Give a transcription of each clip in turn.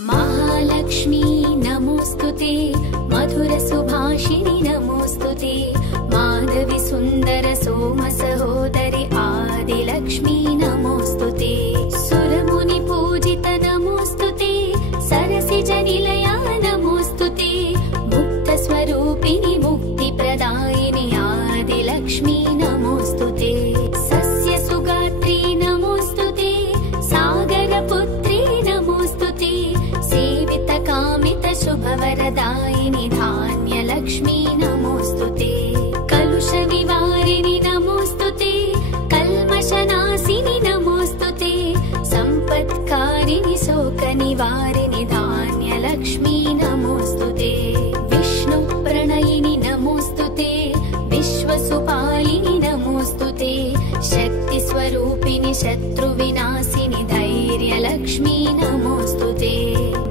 महालक्ष्मी नमोस्तुते, मधुरसुभाषिणि नमोस्तुते, माधवी सुन्दर सोम सहोदरि आदिलक्ष्मी नमोस्तुते, सुरमुनि पूजित नमोस्तुते, सरसिजनिलया नमोस्तुते, मुक्तस्वरूपिणि मुक्तिप्रदायिनि आदिलक्ष्मी नमोस्तुते, सस्यसुगात्री नमोस्तुते, सागरपुत्री नमोस्तुते, सेवितकामितशुभवरदायिनि धान्यलक्ष्मी नमोस्तुते, कलुषविवारिणि नमोस्तुते, कल्मषनाशिनि नमोस्तुते, सम्पत्कारिणि शोकनिवारिणि धान्यलक्ष्मी नमोस्तुते, विष्णुप्रणयिनि नमोस्तुते, विश्वसुपालिनि नमोस्तुते, शक्तिस्वरूपिणि शत्रुविनाशिनि धैर्यलक्ष्मी नमोस्तुते,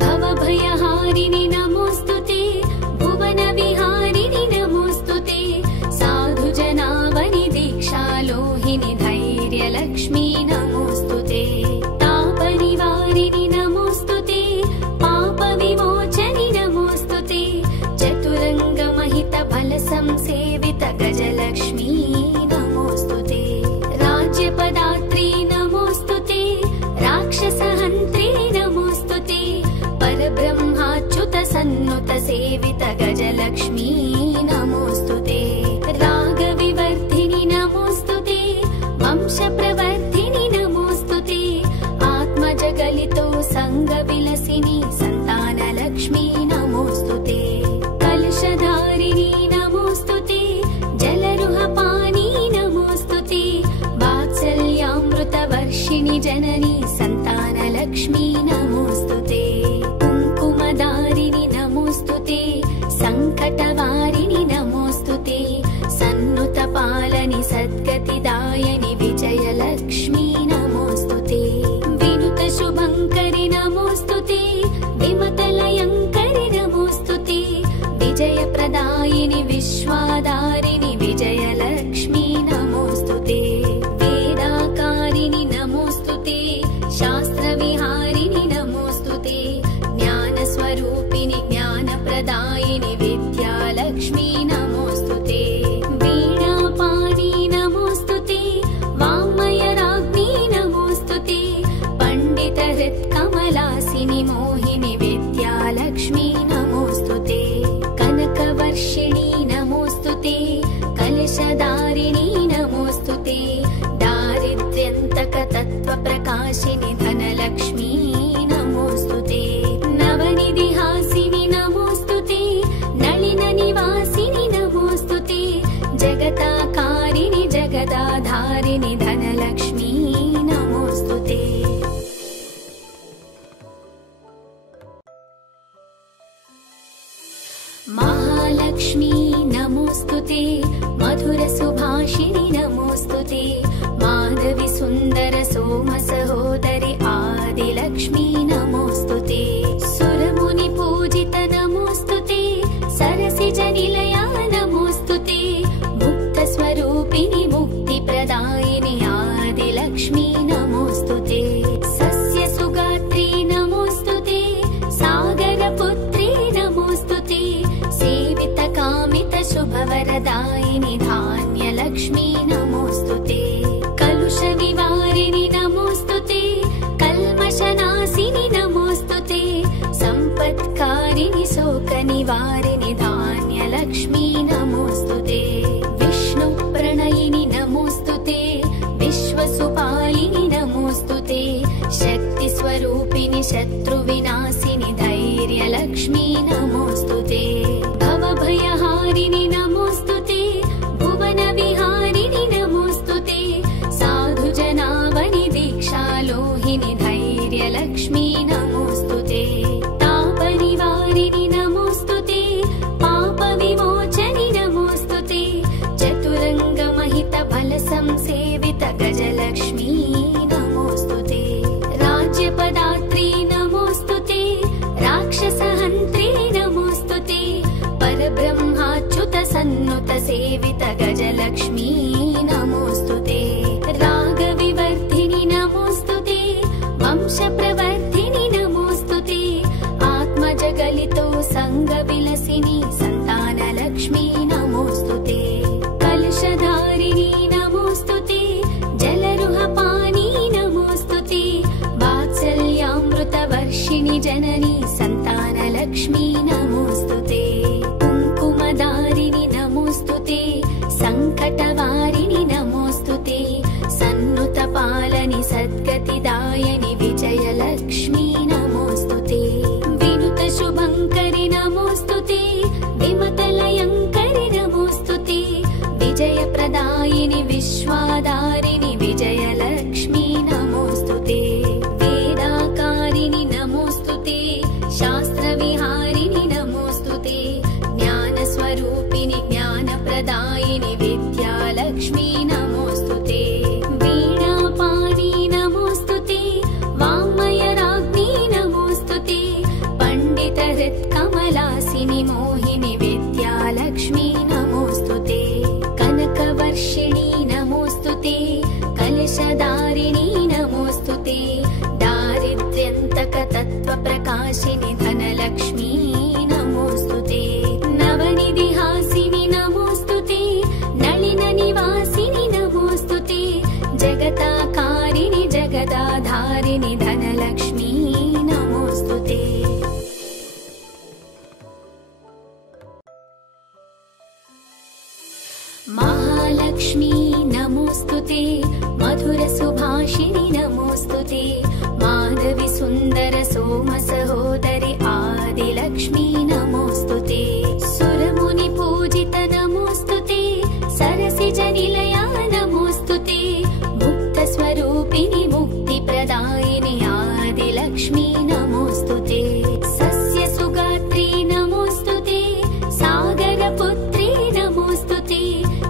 भवभयहारिणि नमोस्तुते, भुवनविहारिणि नमोस्तुते, साधुजनावनि दीक्षालोहिनि धैर्यलक्ष्मी नमोस्तुते, तापनिवारिणि नमोस्तुते, पापविमोचनि नमोस्तुते, चतुरङ्गमहितबलसंसेवित गजलक्ष्मी नमोस्तुते, राज्यपदात्री नमोस्तुते, राक्षसहन्त्री नमोस्तुते, परब्रह्माच्युत सन्नुत सेवित गजलक्ष्मी नमोस्तुते, रागविवर्धिनि नमोस्तुते, वंशप्रवर्धिनि नमोस्तुते, आत्मजगलितो संगविलसिनि संतानलक्ष्मी नमोस्तुते, कलशधारिणि नमोस्तुते, जलरुहपानी नमोस्तुते, वात्सल्यामृतवर्षिणि जननी संतानलक्ष्मी नमोस्तुते, कुङ्कुमधारिणि नमोस्तुते, सङ्कटवारिणि नमोस्तुते, सन्नुतपालनि सद्गतिदायनि विजयलक्ष्मी नमोस्तुते, विनुतशुभङ्करि नमोस्तुते, विमतलयङ्करि नमोस्तुते, विजयप्रदायिनि विश्वाधारिणि विजयलक्ष्मी नमोस्तुते, वेदाकारिणि नमोस्तुते, शास्त्रविहारिणि नमोस्तुते, ज्ञानस्वरूपिणि ज्ञानप्रदायिनि विद्यालक्ष्मी नमोस्तुते, वीणापाणि नमोस्तुते, वाङ्मयराज्ञी नमोस्तुते, पण्डितहृत्कमलासिनि मोहिनि विद्यालक्ष्मी नमोस्तुते, कनकवर्षिणि नमोस्तुते, कलशधारिणि नमोस्तुते, दारिद्र्यन्तकतत्त्वप्रकाशिनि धनलक्ष्मी नमोस्तुते, नवनिधिहासिनि नमोस्तुते, नलिननिवासिनि नमोस्तुते, जगताकारिणि जगदाधारिणि धनलक्ष्मी नमोस्तुते। महालक्ष्मी नमोस्तुते, मधुरसुभाषिणि नमोस्तुते, माधवी सुन्दर सोम सहोदरि आदिलक्ष्मी नमोस्तुते, सुरमुनि पूजित नमोस्तुते, सरसिजनिलया नमोस्तुते, मुक्तस्वरूपिणि मुक्तिप्रदायिनि आदिलक्ष्मी नमोस्तुते, सस्यसुगात्री नमोस्तुते, सागरपुत्री नमोस्तुते, सेवितकामितशुभवरदायिनि धान्यलक्ष्मी नमोस्तुते, कलुषविवारिणि नमोस्तुते, कल्मषनाशिनि नमोस्तुते, सम्पत्कारिणि शोकनिवारिणि धान्यलक्ष्मी नमोस्तुते, विष्णुप्रणयिनि नमोस्तुते, विश्वसुपालिनि नमोस्तुते, शक्तिस्वरूपिणि शत्रुविनाशिनि धैर्यलक्ष्मी नमोस्तुते, भवभयहारिणि नमोस्तुते, भुवनविहारिणि नमोस्तुते, साधुजनावनि दीक्षालोहिनि धैर्यलक्ष्मी नमोस्तुते, तापनिवारिणि नमोस्तुते, पापविमोचनि नमोस्तुते, चतुरङ्गमहितबलसंसेवित गजलक्ष्मी नमोस्तुते, राज्यपदात्री नमोस्तुते, राक्षसहन्त्री नमोस्तुते, परब्रह्माच्युत सन्नुत सेवित गजलक्ष्मी नमोस्तुते, रागविवर्धिनि नमोस्तुते, वंशप्रवर्धिनि नमोस्तुते, प्रकाशिनि धनलक्ष्मी नमोस्तुते नवनिधिहासिनि नमोस्तुते नलिन निवासिनि नमोस्तुते जगताकारिणि जगदाधारिणि धनलक्ष्मी नमोस्तुते महालक्ष्मी नमोस्तुते मधुरसुभाषिणि नमोस्तुते माधवी सुन्दर सोम सहोदरि आदिलक्ष्मी नमोस्तुते सुरमुनि पूजित नमोस्तुते सरसिजनिलया नमोस्तुते मुक्तस्वरूपिणि मुक्तिप्रदायिनि आदिलक्ष्मी नमोस्तुते सस्यसुगात्री नमोस्तुते सागरपुत्री नमोस्तुते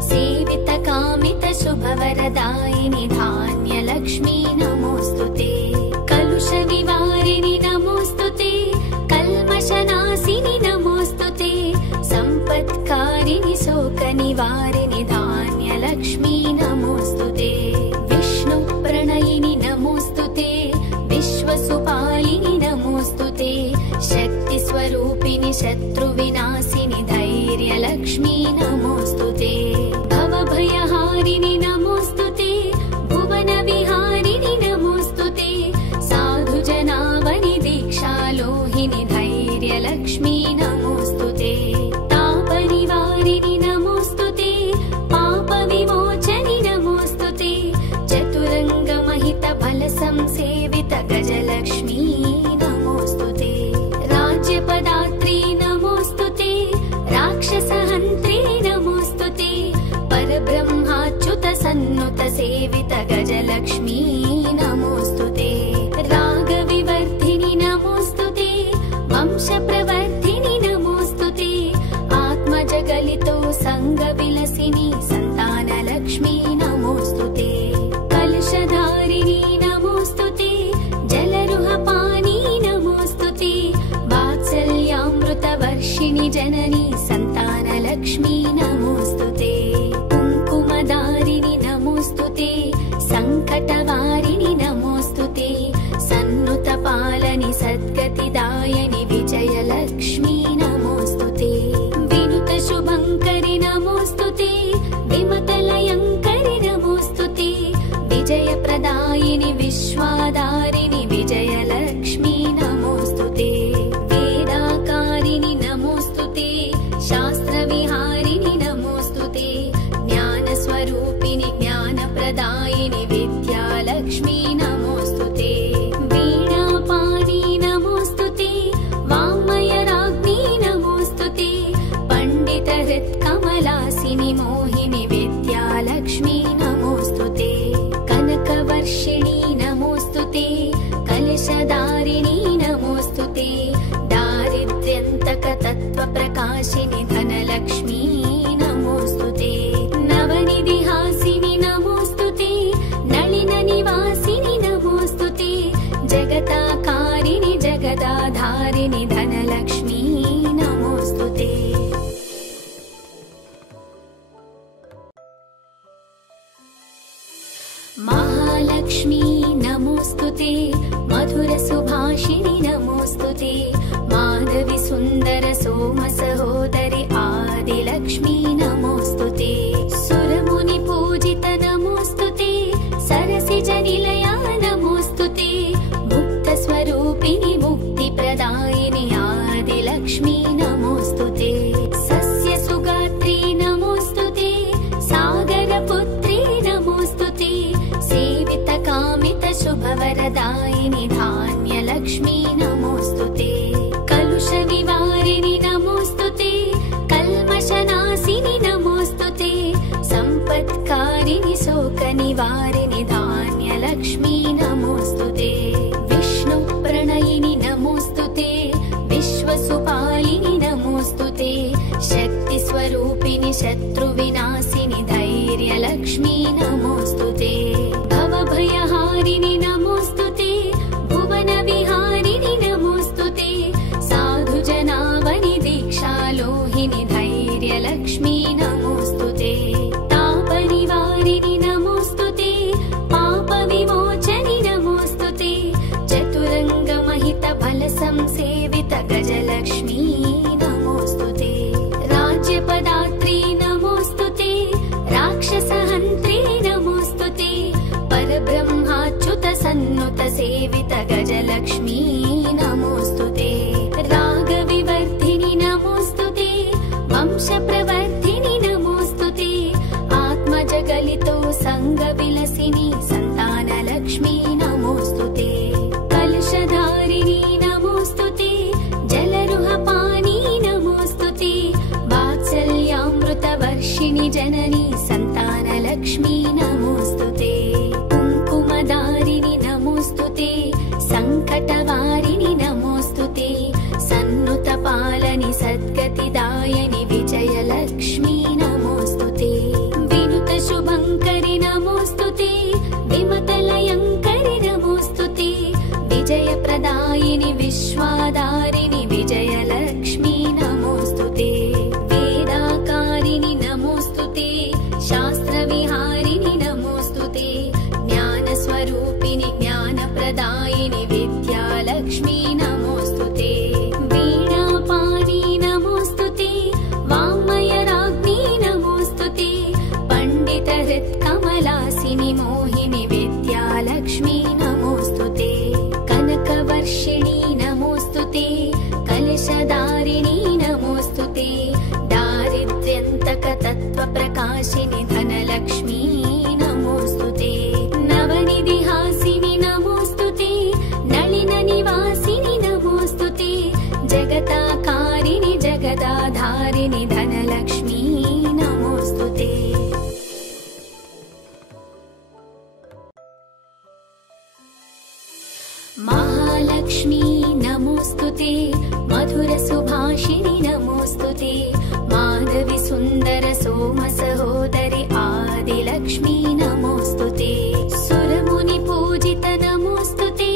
सेवितकामितशुभवरदायिनि धान्यलक्ष्मी नमोस्तुते कलुषविवारिणि नमोस्तुते कल्मषनाशिनि नमोस्तुते सम्पत्कारिणि शोकनिवारिणि धान्यलक्ष्मी नमोस्तुते विष्णुप्रणयिनि नमोस्तुते विश्वसुपालिनि नमोस्तुते शक्तिस्वरूपिणि शत्रुविनाशिनि धैर्यलक्ष्मी नमोस्तुते भवभयहारिणि नमोस्तुते भुवनविहारिणि नमोस्तुते साधुजनावनि दीक्षालोहिनि धैर्यलक्ष्मी नमोस्तुते तापनिवारिणि नमोस्तुते पापविमोचनि नमोस्तुते चतुरङ्गमहितबलसंसेवित गजलक्ष्मी नमोस्तुते राज्यपदात्री नमोस्तुते राक्षसहन्त्री नमोस्तुते परब्रह्माच्युत सन्नुत सेवित गजलक्ष्मी नमोस्तुते रागविवर्धिनि नमोस्तुते वंशप्रवर्धिनि नमोस्तुते आत्मजगलितो संगविलसिनि सन्तानलक्ष्मी नमोस्तुते कलशधारिणि नमोस्तुते जलरुहपानी नमोस्तुते वात्सल्यामृतवर्षिणि जननी सन्तानलक्ष्मी नमोस्तुते कुङ्कुमधारिणि नमोस्तुते सङ्कटवारिणि नमोस्तुते सन्नुतपालनि सद्गतिदायनि विजयलक्ष्मी नमोस्तुते विनुतशुभङ्करि नमोस्तुते विमतलयङ्करि नमोस्तुते विजयप्रदायिनि विश्वाधारिणि विजयलक्ष्मी नमोस्तुते वेदाकारिणि नमोस्तुते शास्त्रविहारिणि नमोस्तुते ज्ञानस्वरूपिणि ज्ञानप्रदायिनि विद्यालक्ष्मी नमोस्तुते वीणापाणि नमोस्तुते वाङ्मयराज्ञी नमोस्तुते पण्डितहृत्कमलासिनि मोहिनि विद्यालक्ष्मी नमोस्तुते कनकवर्षिणि नमोस्तुते कलशधारिणि नमोस्तुते दारिद्र्यन्तकतत्त्वप्रकाशिनि धनलक्ष्मी नमोस्तुते नवनिधिहासिनि नमोस्तुते नलिननिवासिनि नमोस्तुते जगताकारिणि जगदाधारिणि धनलक्ष्मी नमोस्तुते महालक्ष्मी नमोस्तुते मधुरसुभाषिणि नमोस्तुते माधवी सुन्दर सोम सहोदरि आदिलक्ष्मी नमोस्तुते सुरमुनि पूजित नमोस्तुते सरसिजनिलया नमोस्तुते मुक्तस्वरूपिणि मुक्तिप्रदायिनि आदिलक्ष्मी नमोस्तुते सस्यसुगात्री नमोस्तुते सागरपुत्री नमोस्तुते सेवितकामितशुभवरदायिनि धान्यलक्ष्मी नमोस्तुते कलुषविवारिणि नमोस्तुते कल्मषनाशिनि नमोस्तुते सम्पत्कारिणि शोकनिवारिणि धान्यलक्ष्मी नमोस्तुते विष्णुप्रणयिनि नमोस्तुते विश्वसुपालिनि नमोस्तुते शक्तिस्वरूपिणि शत्रुविनाशिनि धैर्यलक्ष्मी नमोस्तुते भवभयहारिणि नमोस्तुते भुवनविहारिणि सेवित गजलक्ष्मी नमोऽस्तुते रागविवर्धिनि नमोऽस्तुते वंशप्रवर्धिनि नमोऽस्तुते आत्मजगलितो संगविलसिनि संतानलक्ष्मी नमोऽस्तुते कलशधारिणी नमोऽस्तुते जलरुहपानी नमोऽस्तुते वात्सल्यामृतवर्षिणि जननी संतानलक्ष्मी नमोऽस्तुते कुङ्कुमधारिणि नमोऽस्तुते सङ्कटवारिणि नमोऽस्तुते सन्नुतपालनि सद्गतिदायनि विजयलक्ष्मी नमोऽस्तुते विनुतशुभङ्करि नमोऽस्तुते विमतलयङ्करि नमोऽस्तुते विजयप्रदायिनि विश्वाधारिणि विजयलक्ष्मी नमोऽस्तुते वेदाकारिणि नमोऽस्तुते शास्त्रविहारिणि नमोऽस्तुते ज्ञानस्वरूपिणि ज्ञानप्रदायिनि विद्यालक्ष्मी नमोऽस्तुते वीणापाणि नमोऽस्तुते वाङ्मयराज्ञी नमोऽस्तुते पण्डितहृत्कमलासिनि मोहिनि विद्यालक्ष्मी नमोऽस्तुते कनकवर्षिणि नमोऽस्तुते कलशधारिणी नमोऽस्तुते दारिद्र्यन्तकतत्त्वप्रकाशिनि धनलक्ष्मी नमोऽस्तुते नवनिधिहासिनि नमोऽस्तुते नलिननिवासिनि नमोऽस्तुते जगताकारिणि जगदाधारिणि धनलक्ष्मी नमोऽस्तुते महालक्ष्मी नमोऽस्तुते मधुरसुभाषिणि नमोऽस्तुते माधवी सुन्दर सोमसहोदरि आदिलक्ष्मी नमोऽस्तुते सुरमुनिपूजित नमोऽस्तुते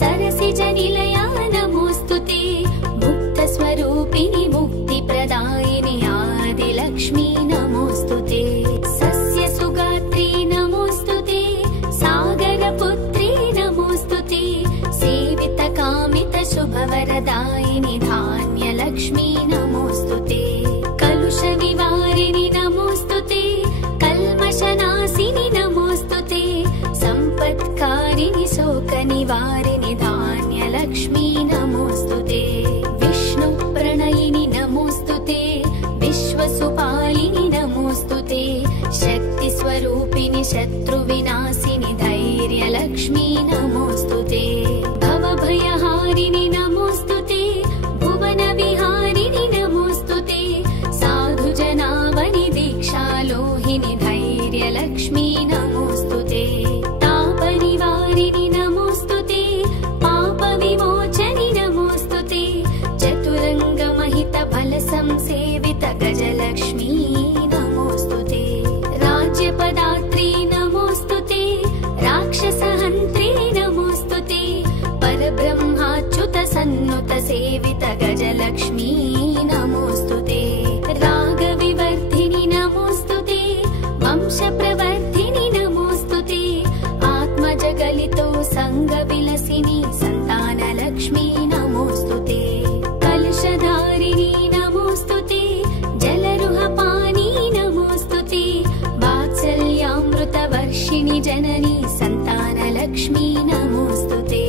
सरसिजनिलया नमोऽस्तुते मुक्तस्वरूपिणि मुक्तिप्रदायिनि आदिलक्ष्मी नमोऽस्तुते सस्यसुगात्री नमोऽस्तुते सागरपुत्री नमोऽस्तुते सेवितकामितशुभवरदायिनि धान्यलक्ष्मी नमोऽस्तुते कलुषविवारिणि नमोऽस्तुते कल्मषनाशिनि नमोऽस्तुते सम्पत्कारिणि शोकनिवारिणि धान्यलक्ष्मी नमोऽस्तुते विष्णुप्रणयिनि नमोऽस्तुते विश्वसुपालिनि नमोऽस्तुते शक्तिस्वरूपिणि शत्रुविनाशिनि धैर्यलक्ष्मी नमोऽस्तुते भवभयहारिणि नमोऽस्तुते भुवनविहारिणि नमोऽस्तुते साधुजनावनि दीक्षालोहिनि धैर्यलक्ष्मी नमोऽस्तुते तापनिवारिणि नमोऽस्तुते पापविमोचनि नमोऽस्तुते चतुरङ्गमहितफलसंसेवित गजलक्ष्मी नमोऽस्तुते राज्यपदात्री नमोऽस्तुते राक्षसहन्त्री नमोऽस्तुते परब्रह्माच्युतसन्नुतसेवित गजलक्ष्मी नमोऽस्तुते रागविवर्धिनि नमोऽस्तुते वंशप्रवर्धिनि नमोऽस्तुते आत्मजगलितो संगविलसिनि संतानलक्ष्मी नमोऽस्तुते कलशधारिणी नमोऽस्तुते जलरुहपानी नमोऽस्तुते वात्सल्यामृतवर्षिणि जननी संतानलक्ष्मी नमोऽस्तुते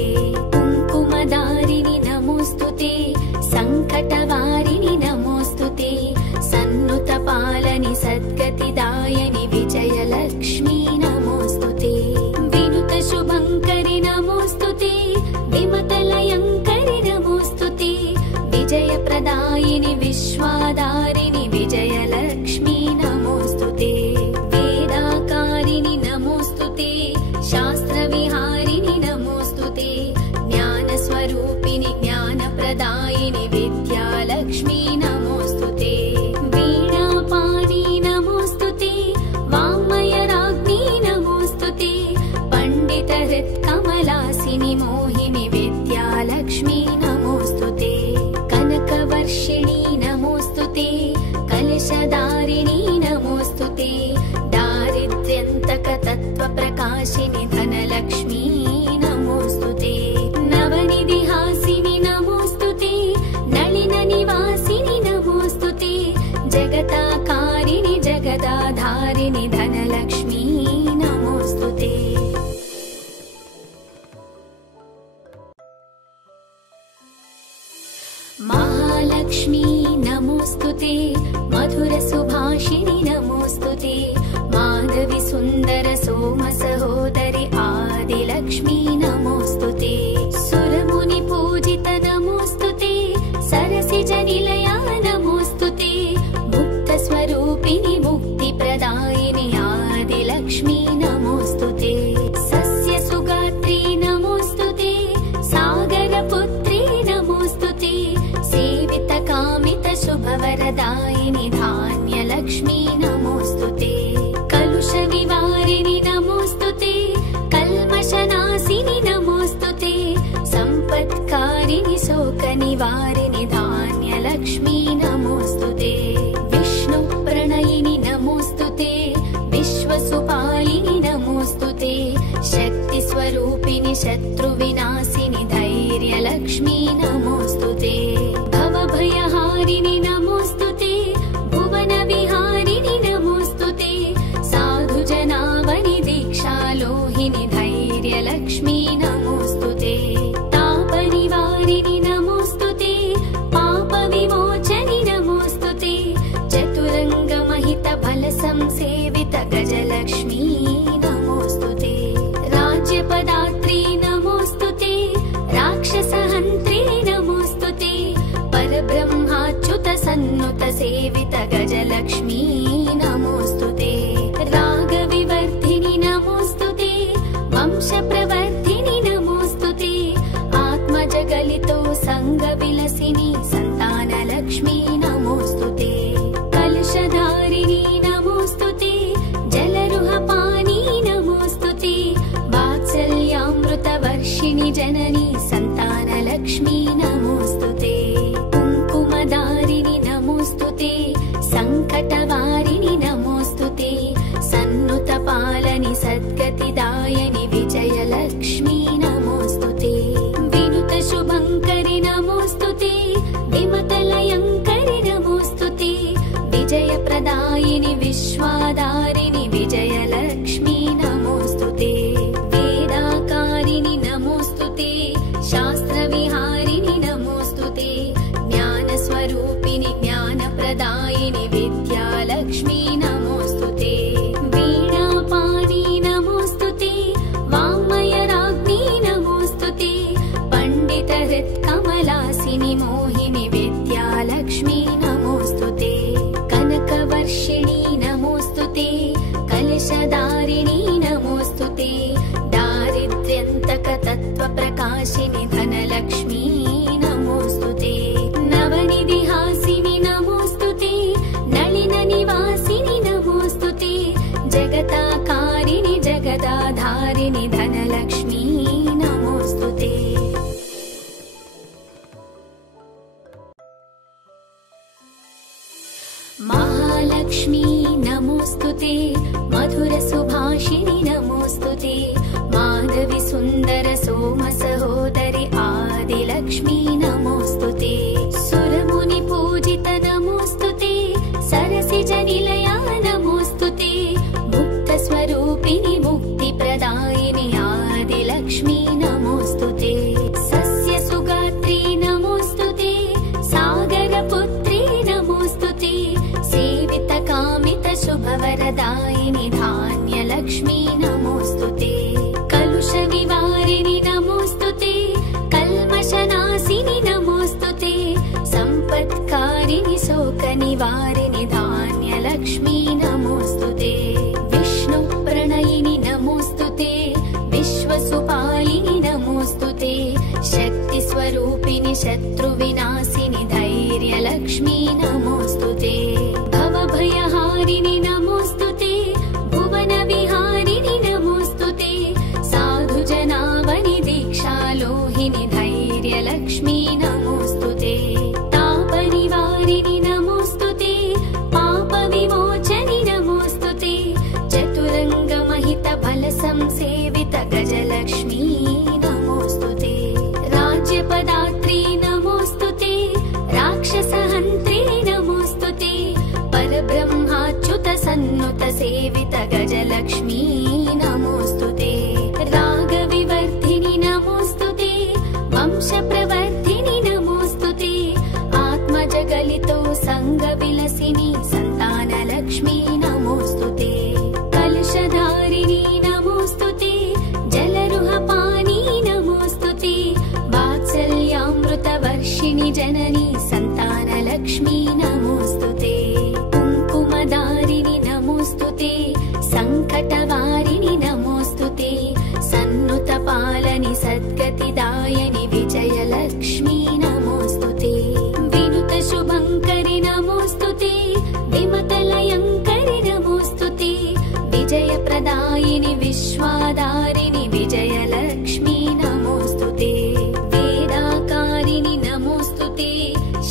कुङ्कुमधारिणि नमोऽस्तुते सङ्कटवारिणि नमोऽस्तुते सन्नुतपालनि सद्गतिदायनि विजयलक्ष्मी नमोऽस्तुते विनुतशुभङ्करि नमोऽस्तुते विमतलयङ्करि नमोऽस्तुते विजयप्रदायिनि विश्वाधारिणि विजयलक्ष्मी नमोऽस्तुते वेदाकारिणि नमोऽस्तुते शास्त्रविहारिणि नमोऽस्तुते ज्ञानस्वरूपिणि ज्ञानप्रदायिनि विद्यालक्ष्मी नमोऽस्तुते वीणापाणि नमोऽस्तुते वाङ्मयराज्ञी नमोऽस्तुते पण्डितहृत्कमलासिनि मोहिनि विद्यालक्ष्मी नमोऽस्तुते कनकवर्षिणि नमोऽस्तुते कलशधारिणी नमोऽस्तुते दारिद्र्यन्तकतत्त्वप्रकाशिनि धनलक्ष्मी नमोऽस्तुते नवनिधिहासिनि नमोऽस्तुते नलिननि महालक्ष्मी नमोस्तुते मधुरसुभाषिणि नमोस्तुते माधवी सुन्दर सोम सहोदरि आदिलक्ष्मी नमोस्तुते सुरमुनि पूजित नमोस्तुते सरसिजनिलया नमोस्तुते मुक्तस्वरूपिणि मुक्तिप्रदायिनि आदिलक्ष्मी नमोस्तुते सस्यसुगात्री नमोस्तुते सागरपुत्री नमोस्तुते सेवितकामितशुभवरदायिनि धान्यलक्ष्मी नमोस्तुते कलुषविवारिणि नमोस्तुते कल्मषनाशिनि नमोस्तुते सम्पत्कारिणि शोकनिवारिणि धान्यलक्ष्मी नमोस्तुते विष्णुप्रणयिनि नमोस्तुते विश्वसुपालिनि नमोस्तुते शक्तिस्वरूपिणि शत्रुविनाशिनि धैर्यलक्ष्मी नमोस्तुते भवभयहारिणि नमोस्तुते भुवनविहारिणि नमोस्तुते साधुजनावनि दीक्षालोहिनि धैर्यलक्ष्मी नमोस्तुते तापनिवारिणि नमोस्तुते पापविमोचनि नमोस्तुते चतुरङ्गमहितबलसंसेवित गजलक्ष्मी नमोस्तुते राज्यपदात्री नमोस्तुते राक्षसहन्त्री नमोस्तुते परब्रह्माच्युत सन्नुत सेवित गजलक्ष्मी नमोस्तुते रागविवर्धिनि नमोस्तुते वंशप्रवर्धिनि नमोस्तुते आत्मजगलितो संगविलसिनि सन्तानलक्ष्मी नमोस्तुते कलशधारिणि नमोस्तुते जलरुहपानी नमोस्तुते वात्सल्यामृतवर्षिणि जननी सन्तानलक्ष्मी नमोस्तुते कुङ्कुमधारिणि नमोस्तुते सङ्कटवारिणि नमोस्तुते सन्नुतपालनि सद्गतिदायनि विजयलक्ष्मी नमोस्तुते विनुतशुभङ्करि नमोस्तुते विमतलयङ्करि नमोस्तुते विजयप्रदायिनि विश्वाधारिणि विजयलक्ष्मी नमोस्तुते वेदाकारिणि नमोस्तुते शास्त्रविहारिणि नमोस्तुते ज्ञानस्वरूपिणि ज्ञानप्रदायिनि विद्यालक्ष्मी नमोस्तुते वीणापाणि नमोस्तुते वाङ्मयराज्ञी नमोस्तुते पण्डितहृत्कमलासिनि मोहिनि विद्यालक्ष्मी नमोस्तुते कनकवर्षिणि नमोस्तुते कलशधारिणि नमोस्तुते दारिद्र्यन्तकतत्त्वप्रकाशिनि धनलक्ष्मी नमोस्तुते नवनिधिहासिनि नमोस्तुते नलिननिवासिनि नमोस्तुते जगताकारिणि जगदाधारिणि धनलक्ष्मी नमोस्तुते महालक्ष्मी नमोस्तुते मधुरसुभाषिणि नमोस्तुते माधवी सुन्दर सोम सहोदरि आदिलक्ष्मी नमोस्तुते सुरमुनि पूजित नमोस्तुते सरसिजनिलया नमोस्तुते मुक्तस्वरूपिणि मुक्तिप्रदायिनि आदिलक्ष्मी नमोस्तुते सस्यसुगात्री नमोस्तुते सागरपुत्री नमोस्तुते सेवितकामितशुभवरदायिनि धान्यलक्ष्मी नमोस्तुते कलुषविवारिणि नमोस्तुते कल्मषनाशिनि नमोस्तुते सम्पत्कारिणि शोकनिवारिणि धान्यलक्ष्मी नमोस्तुते विष्णुप्रणयिनि नमोस्तुते विश्वसुपालिनि नमोस्तुते शक्तिस्वरूपिणि शत्रुविनाशिनि धैर्यलक्ष्मी नमोस्तुते भवभयहारिणि नमोस्तुते भुवनविहारिणि नमोस्तुते साधुजनावनि दीक्षालोहिनि धैर्यलक्ष्मी नमोस्तुते तापनिवारिणि नमोस्तुते पापविमोचनि नमोस्तुते चतुरङ्गमहितबलसंसेवित गजलक्ष्मी नमोस्तुते राज्यपदात्री नमोस्तुते राक्षसहन्त्री नमोस्तुते परब्रह्माच्युत सन्नुत सेवित गजलक्ष्मी नमोस्तुते रागविवर्धिनि नमोस्तुते वंशप्रवर्धिनि जननी सन्तानलक्ष्मी नमोऽस्तुते कुङ्कुमधारिणि नमोऽस्तुते सङ्कटवारिणि नमोऽस्तुते सन्नुतपालनि सद्गतिदायनि विजयलक्ष्मी नमोऽस्तुते विनुतशुभङ्करि नमोऽस्तुते विमतलयङ्करि नमोऽस्तुते विजयप्रदायिनि विश्वाधारिणि विजयलक्ष्मी नमोऽस्तुते वेदाकारिणि नमोऽस्तुते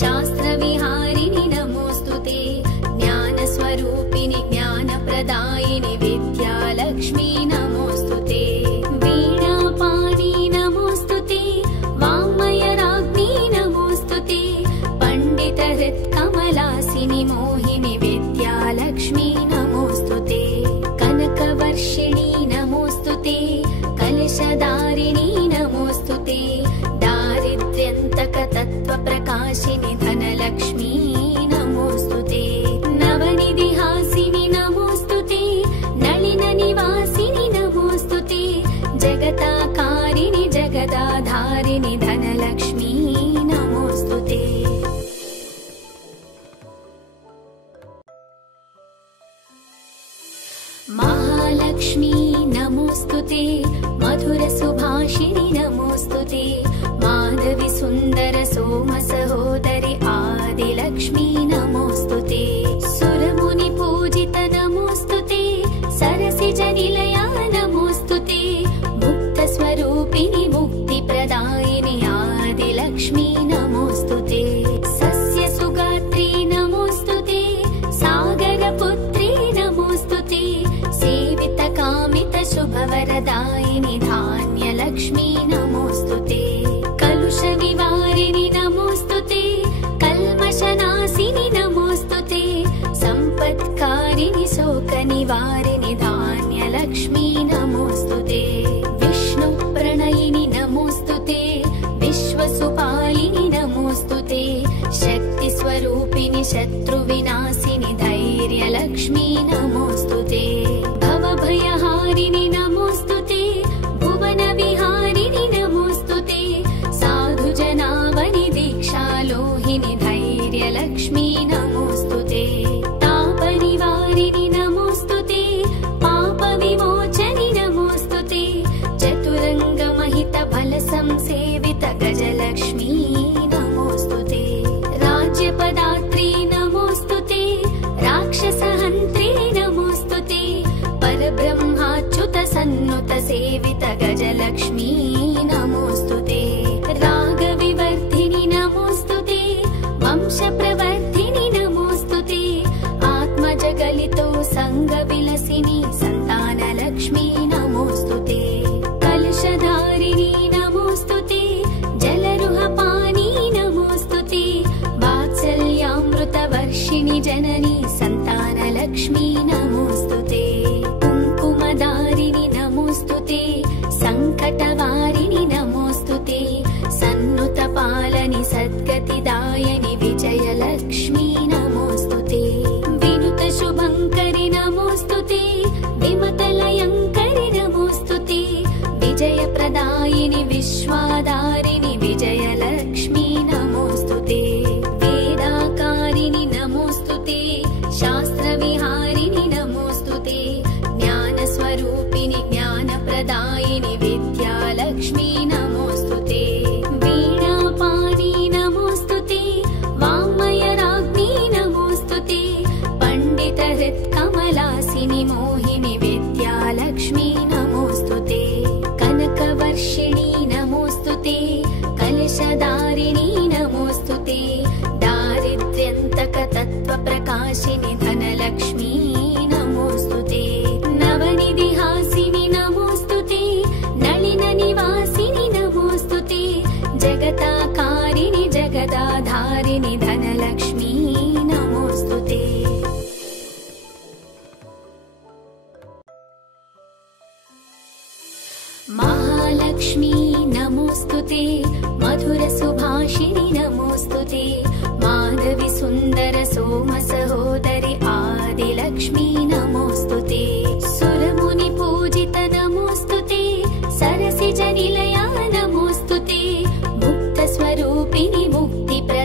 शास्त्रविहारिणि नमोऽस्तुते ज्ञानस्वरूपिणि ज्ञानप्रदायिनि विद्यालक्ष्मी नमोऽस्तुते वीणापाणि नमोऽस्तुते वाङ्मयराज्ञी नमोऽस्तुते पण्डितहृत्कमलासिनि मोहिनि विद्यालक्ष्मी नमोऽस्तुते कनकवर्षिणि नमोऽस्तुते कलशधारिणि नमोऽस्तुते दारिद्र्यन्तकतत्त्वप्रकाशिनि धनलक्ष्मी नमोऽस्तुते नवनिधिहासिनि नमोऽस्तुते नलिननिवासिनि नमोऽस्तुते जगताकारिणि जगदाधारिणि धनलक्ष्मी नमोऽस्तुते महालक्ष्मी नमोऽस्तुते मधुरसुभाषिणि नमोऽस्तुते माधवी सुन्दर सोमसहोदरि आदिलक्ष्मी नमोऽस्तुते सुरमुनिपूजित नमोऽस्तुते सरसिजनिलया नमोऽस्तुते मुक्तस्वरूपिणि मुक्तिप्रदायिनि आदिलक्ष्मी नमोऽस्तुते सस्यसुगात्री नमोऽस्तुते सागरपुत्री नमोऽस्तुते सेवितकामितशुभवरदायिनि धान्यलक्ष्मी नमोऽस्तुते कलुषविवारिणि नमोऽस्तुते कल्मषनाशिनि नमोऽस्तुते सम्पत्कारिणि शोकनिवारिणि धान्यलक्ष्मी नमोऽस्तुते विष्णुप्रणयिनि नमोऽस्तुते विश्वसुपालिनि नमोऽस्तुते शक्तिस्वरूपिणि शत्रुविनाशिनि धैर्यलक्ष्मी नमोऽस्तुते भवभयहारिणि नमोऽस्तुते भुवनविहारिणि नमोऽस्तुते साधुजनावनि दीक्षालोहिनि धैर्यलक्ष्मी नमोऽस्तुते तापनिवारिणि नमोऽस्तुते पापविमोचनि नमोऽस्तुते चतुरङ्गमहितबलसंसेवित गजलक्ष्मी नमोऽस्तुते राज्यपदात्री नमोऽस्तुते राक्षसहन्त्री नमोऽस्तुते परब्रह्माच्युत सन्नुत सेवित गजलक्ष्मी नमोऽस्तुते रागविवर्धिनि नमोऽस्तुते वंशप्रवर्धिनि नमोऽस्तुते आत्मजगलितो सङ्गविलसिनि सन्तानलक्ष्मी नमोऽस्तुते कलशधारिणि नमोऽस्तुते जलरुहपानी नमोऽस्तुते वात्सल्यामृतवर्षिणि जननी सन्तानलक्ष्मी नमोऽस्तुते कुङ्कुमधारिणि नमोऽस्तुते सङ्कटवारिणि नमोऽस्तुते सन्नुतपालनि सद्गतिदायनि विजयलक्ष्मी नमोऽस्तुते विनुतशुभङ्करि नमोऽस्तुते विमतलयङ्करि नमोऽस्तुते विजयप्रदायिनि विश्वाधारिणि विजयलक्ष्मी नमोऽस्तुते वेदाकारिणि नमोऽस्तुते शास्त्रविहारिणि नमोऽस्तुते ज्ञानस्वरूपिणि ज्ञानप्रदायिनि विद्यालक्ष्मी नमोऽस्तुते वीणापाणि नमोऽस्तुते वाङ्मयराज्ञी नमोऽस्तुते पण्डितहृत्कमलासिनि मोहिनि विद्यालक्ष्मी नमोऽस्तुते कनकवर्षिणि नमोऽस्तुते कलशधारिणि नमोऽस्तुते दारिद्र्यन्तकतत्त्वप्रकाशिनि धनलक्ष्मी नमोऽस्तुते नवनिधिहासिनि नमोऽस्तुते नलिननिवासिनि नमोऽस्तुते जगताकारिणि जगदाधारिणि धनलक्ष्मी नमोऽस्तुते महालक्ष्मी नमोऽस्तुते मधुरसुभाषिणि नमोऽस्तुते माधवी सुन्दर सोमसहोदरि आदिलक्ष्मी नमोऽस्तुते सुरमुनिपूजित नमोऽस्तुते सरसिजनिलया नमोऽस्तुते मुक्तस्वरूपिणि मुक्तिप्र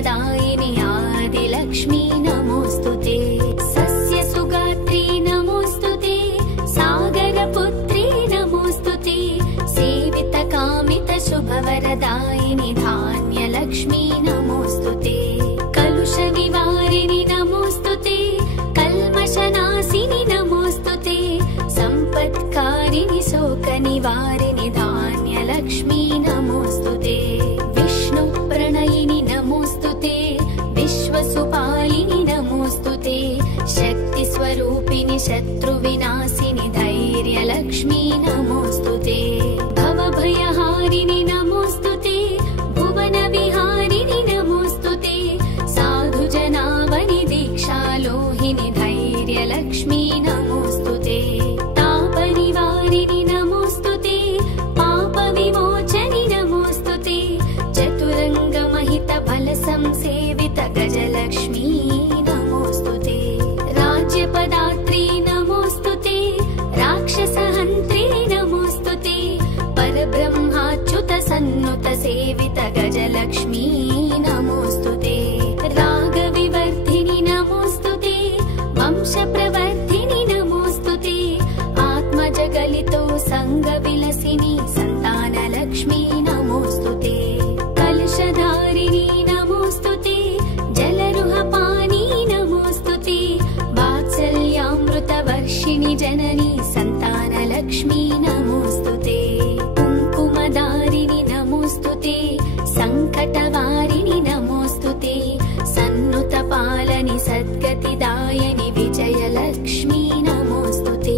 गजलक्ष्मी नमोऽस्तुते रागविवर्धिनि नमोऽस्तुते वंशप्रवर्धिनि नमोऽस्तुते आत्मजगलितो संगविलसिनि संतानलक्ष्मी नमोऽस्तुते कलशधारिणी नमोऽस्तुते जलरुहपानी नमोऽस्तुते वात्सल्यामृतवर्षिणि जननी संतानलक्ष्मी नमोऽस्तुते कुङ्कुमधारिणि नमोऽस्तुते सङ्कटवारिणि नमोऽस्तुते सन्नुतपालनि सद्गतिदायनि विजयलक्ष्मी नमोऽस्तुते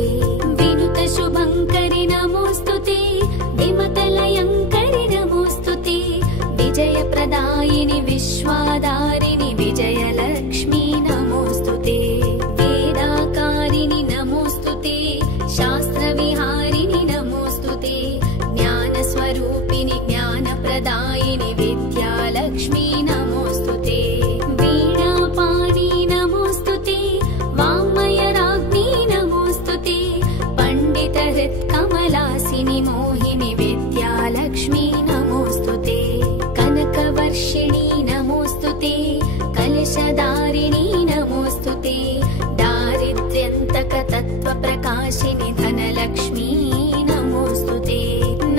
विनुतशुभङ्करि नमोऽस्तुते विमतलयङ्करि नमोऽस्तुते विजयप्रदायिनि विश्वाधारिणि विजयलक्ष्मी नमोऽस्तुते वेदाकारिणि नमोऽस्तुते शास्त्रविहारिणि नमोऽस्तुते ज्ञानस्वरूपिणि ज्ञानप्रदायिनि विद्यालक्ष्मी नमोऽस्तुते वीणापाणि नमोऽस्तुते वाङ्मयराज्ञी नमोऽस्तुते पण्डितहृत्कमलासिनि मोहिनि विद्यालक्ष्मी नमोऽस्तुते कनकवर्षिणि नमोऽस्तुते कलशधारिणी नमोऽस्तुते दारिद्र्यन्तकतत्त्वप्रकाशिनि धनलक्ष्मी नमोऽस्तुते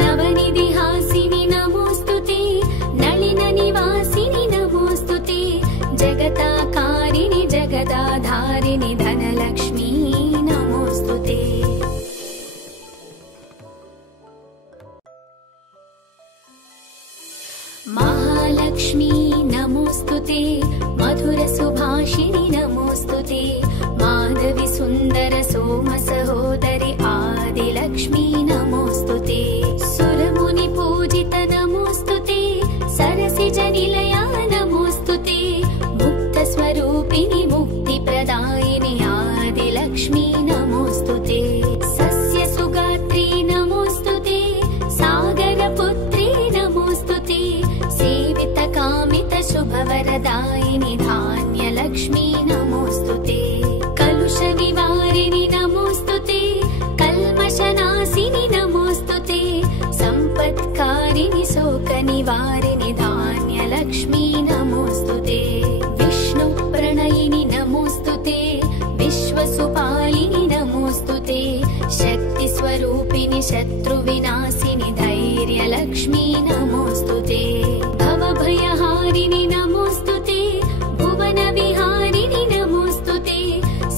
नवनिधिहासिनि नमोऽस्तुते नलिननिवासिनि नमोऽस्तुते जगताकारिणि जगदाधारिणि धनलक्ष्मी नमोऽस्तुते महालक्ष्मी नमोऽस्तुते मधुरसुभाषिणि नमोऽस्तुते माधवी सुन्दर सोमसहोदरि आदिलक्ष्मी नमोऽस्तुते सुरमुनिपूजित नमोऽस्तुते सरसिजनिलया नमोऽस्तुते मुक्तस्वरूपिणि मुक्तिप्रदायिनि आदिलक्ष्मी नमोऽस्तुते सस्यसुगात्री नमोऽस्तुते सागरपुत्री नमोऽस्तुते सेवितकामितशुभवरदायिनि धान्यलक्ष्मी नमोऽस्तुते कलुषविवारिणि नमोऽस्तुते कल्मषनाशिनि नमोऽस्तुते सम्पत्कारिणि शोकनिवारिणि धान्यलक्ष्मी नमोऽस्तुते विष्णुप्रणयिनि नमोऽस्तुते विश्वसुपालिनि नमोऽस्तुते शक्तिस्वरूपिणि शत्रुविनाशिनि धैर्यलक्ष्मी नमोऽस्तुते भवभयहारिणि नमोऽस्तुते भुवनविहारिणि नमोऽस्तुते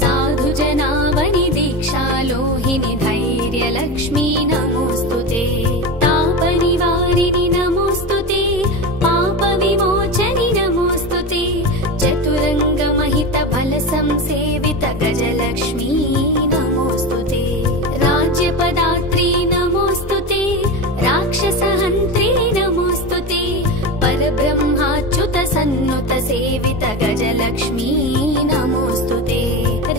साधुजनावनि दीक्षालोहिनि धैर्यलक्ष्मी नमोऽस्तुते तापनिवारिणि नमोऽस्तुते पापविमोचनि नमोऽस्तुते चतुरङ्गमहितबलसंसेवित गजलक्ष्मी नमोऽस्तुते राज्यपदात्री नमोऽस्तुते राक्षसहन्त्री नमोऽस्तुते परब्रह्माच्युतसन्नुतसेवित गजलक्ष्मी नमोऽस्तुते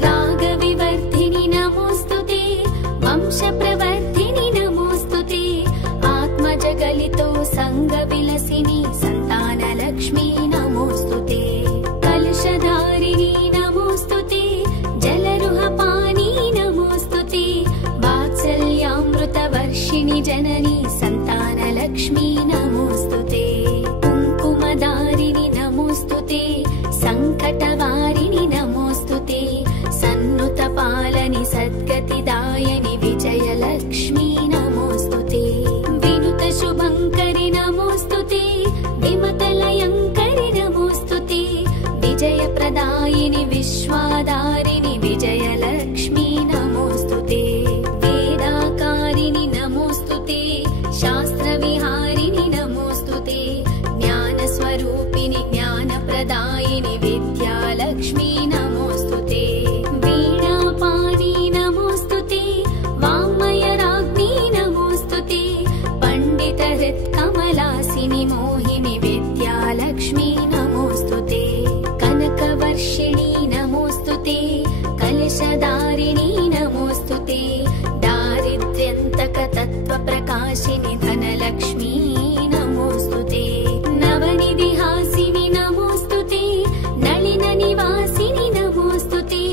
रागविवर्धिनि नमोऽस्तुते वंशप्रवर्धिनि नमोऽस्तुते आत्मजगलितो संगविलसिनि संतानलक्ष्मी नमोऽस्तुते कलशधारिणी नमोऽस्तुते जलरुहपानी नमोऽस्तुते वात्सल्यामृतवर्षिणि जननी संतानलक्ष्मी नमोऽस्तुते कुङ्कुमधारिणि नमोऽस्तुते सङ्कटवारिणि नमोऽस्तुते सन्नुतपालनि सद्गतिदायनि विजयलक्ष्मी नमोऽस्तुते विनुतशुभङ्करि नमोऽस्तुते विमतलयङ्करि नमोऽस्तुते विजयप्रदायिनि विश्वाधारिणि विजयलक्ष्मी नमोऽस्तुते वेदाकारिणि नमोऽस्तुते शास्त्रविहारिणि नमोऽस्तुते ज्ञानस्वरूपिणि ज्ञानप्रदायिनि विद्यालक्ष्मी नमोऽस्तुते वीणापाणि नमोऽस्तुते वाङ्मयराज्ञी नमोऽस्तुते पण्डितहृत्कमलासिनि मोहिनि विद्यालक्ष्मी नमोऽस्तुते कनकवर्षिणि नमोऽस्तुते कलशधारिणी नमोऽस्तुते दारिद्र्यन्तकतत्त्वप्रकाशिनि धनलक्ष्मी नमोऽस्तुते नवनिधिहासिनि नमोऽस्तुते नलिननिवासिनि नमोऽस्तुते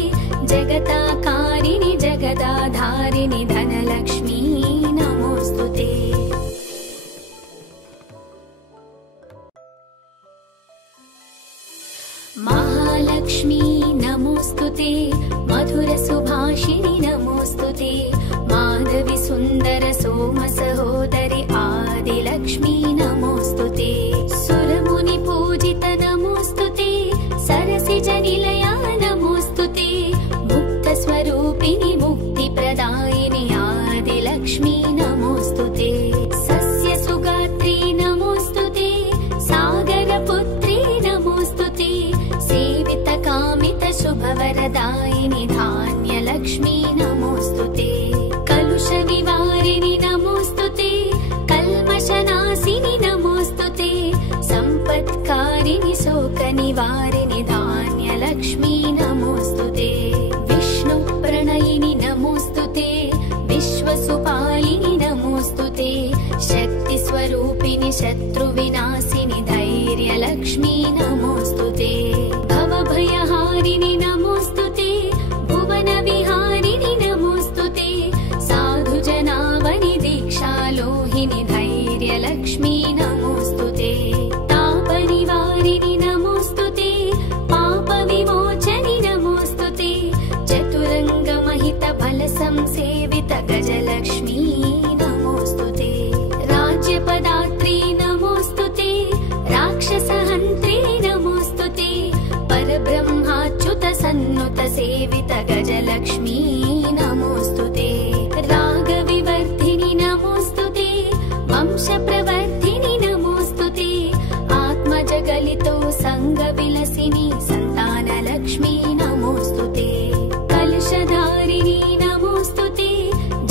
जगताकारिणि जगदाधारिणि धनलक्ष्मी नमोऽस्तुते महालक्ष्मी नमोस्तुते मधुरसुभाषिणि नमोस्तुते माधवी सुन्दर सोम सहोदरि आदिलक्ष्मी नमोस्तुते सुरमुनि पूजित नमोस्तुते सरसिजनिलया नमोस्तुते मुक्तस्वरूपिणि मुक्तिप्रदायिनि आदिलक्ष्मी नमोस्तुते सस्यसुगात्री नमोस्तुते सागरपुत्री नमोस्तुते सेवितकामितशुभवरदायिनि धान्यलक्ष्मी नमोस्तुते कलुषविवारिणि नमोस्तुते कल्मषनाशिनि नमोस्तुते सम्पत्कारिणि शोकनिवारिणि धान्यलक्ष्मी नमोस्तुते विष्णुप्रणयिनि नमोस्तुते विश्वसुपालिनि नमोस्तुते शक्तिस्वरूपिणि शत्रुविनाशिनि धैर्यलक्ष्मी नमोस्तुते भवभयहारिणि नमोस्तुते भुवनविहारिणि नमोस्तुते साधुजनावनि दीक्षालोहिनि धैर्यलक्ष्मी नमोस्तुते तापनिवारिणि नमोस्तुते पापविमोचनि नमोस्तुते चतुरङ्गमहितबलसंसेवित गजलक्ष्मी नमोस्तुते राज्यपदात्री नमोस्तुते राक्षसहन्त्री नमोस्तुते परब्रह्माच्युत सन्नुत सेवित गजलक्ष्मी नमोस्तुते रागविवर्धिनि नमोस्तुते वंशप्रवर्धिनि नमोस्तुते आत्मजगलितो संगविलसिनि संतानलक्ष्मी नमोस्तुते कलशधारिणि नमोस्तुते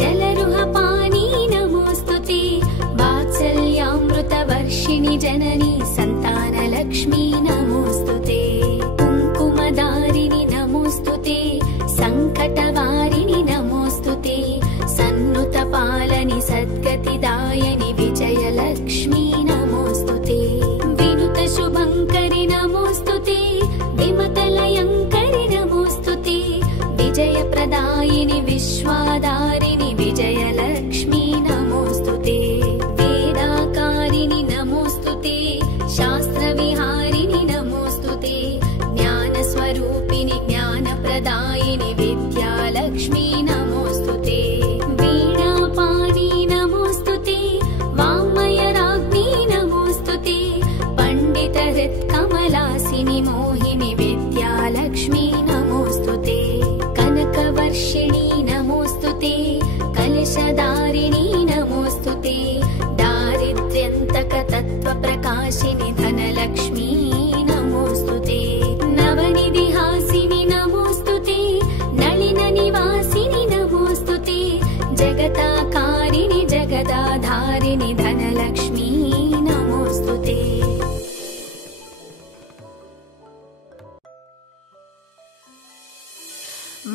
जलरुहपानी नमोस्तुते वात्सल्यामृतवर्षिणि जननी संतानलक्ष्मी नमोस्तुते कुङ्कुमधारिणि नमोस्तुते सङ्कटवारिणि नमोस्तुते सन्नुतपालनि सद्गतिदायनि विजयलक्ष्मी नमोस्तुते विनुतशुभङ्करि नमोस्तुते विमतलयङ्करि नमोस्तुते विजयप्रदायिनि विश्वाधारिणि विजयलक्ष्मी नमोस्तुते वेदाकारिणि नमोस्तुते शास्त्रविहारिणि नमोस्तुते ज्ञानस्वरूपिणि ज्ञानप्रदायिनि विद्यालक्ष्मी नमोस्तुते वीणापाणि नमोस्तुते वाङ्मयराज्ञी नमोस्तुते पण्डितहृत्कमलासिनि मोहिनि विद्यालक्ष्मी नमोस्तुते कनकवर्षिणि नमोस्तुते कलशधारिणि नमोस्तुते दारिद्र्यन्तकतत्त्वप्रकाशिनि धनलक्ष्मी नमोस्तुते नवनिधिहासिनि नमोस्तुते नलिननिवासिनि नमोस्तुते जगताकारिणि जगदाधारिणि धनलक्ष्मी नमोस्तुते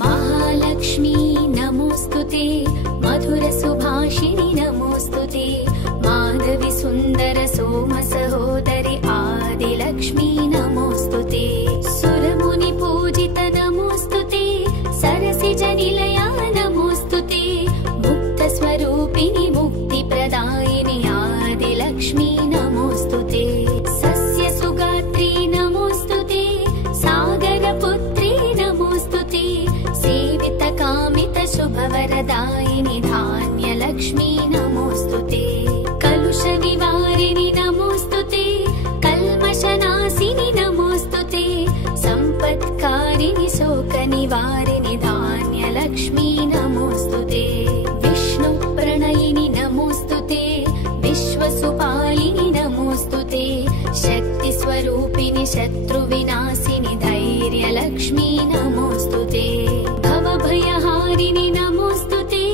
महालक्ष्मी नमोस्तुते मधुरसुभाषिणि नमोस्तुते माधवी सुन्दर सोम सहोदरि आदिलक्ष्मी नमोस्तुते सुरमुनि पूजित नमोस्तुते सरसिजनिलया नमोस्तुते मुक्तस्वरूपिणि मुक्तिप्रदायिनि आदिलक्ष्मी नमोस्तुते सस्यसुगात्री नमोस्तुते सागरपुत्री नमोस्तुते सेवितकामितशुभवरदायिनि धान्यलक्ष्मी नमोस्तुते कलुषविवारिणि नमोस्तुते कल्मषनाशिनि नमोस्तुते सम्पत्कारिणि शोकनिवारिणि धान्यलक्ष्मी नमोस्तुते विष्णुप्रणयिनि नमोस्तुते विश्वसुपालिनि नमोस्तुते शक्तिस्वरूपिणि शत्रुविनाशिनि धैर्यलक्ष्मी नमोस्तुते भवभयहारिणि नमोस्तुते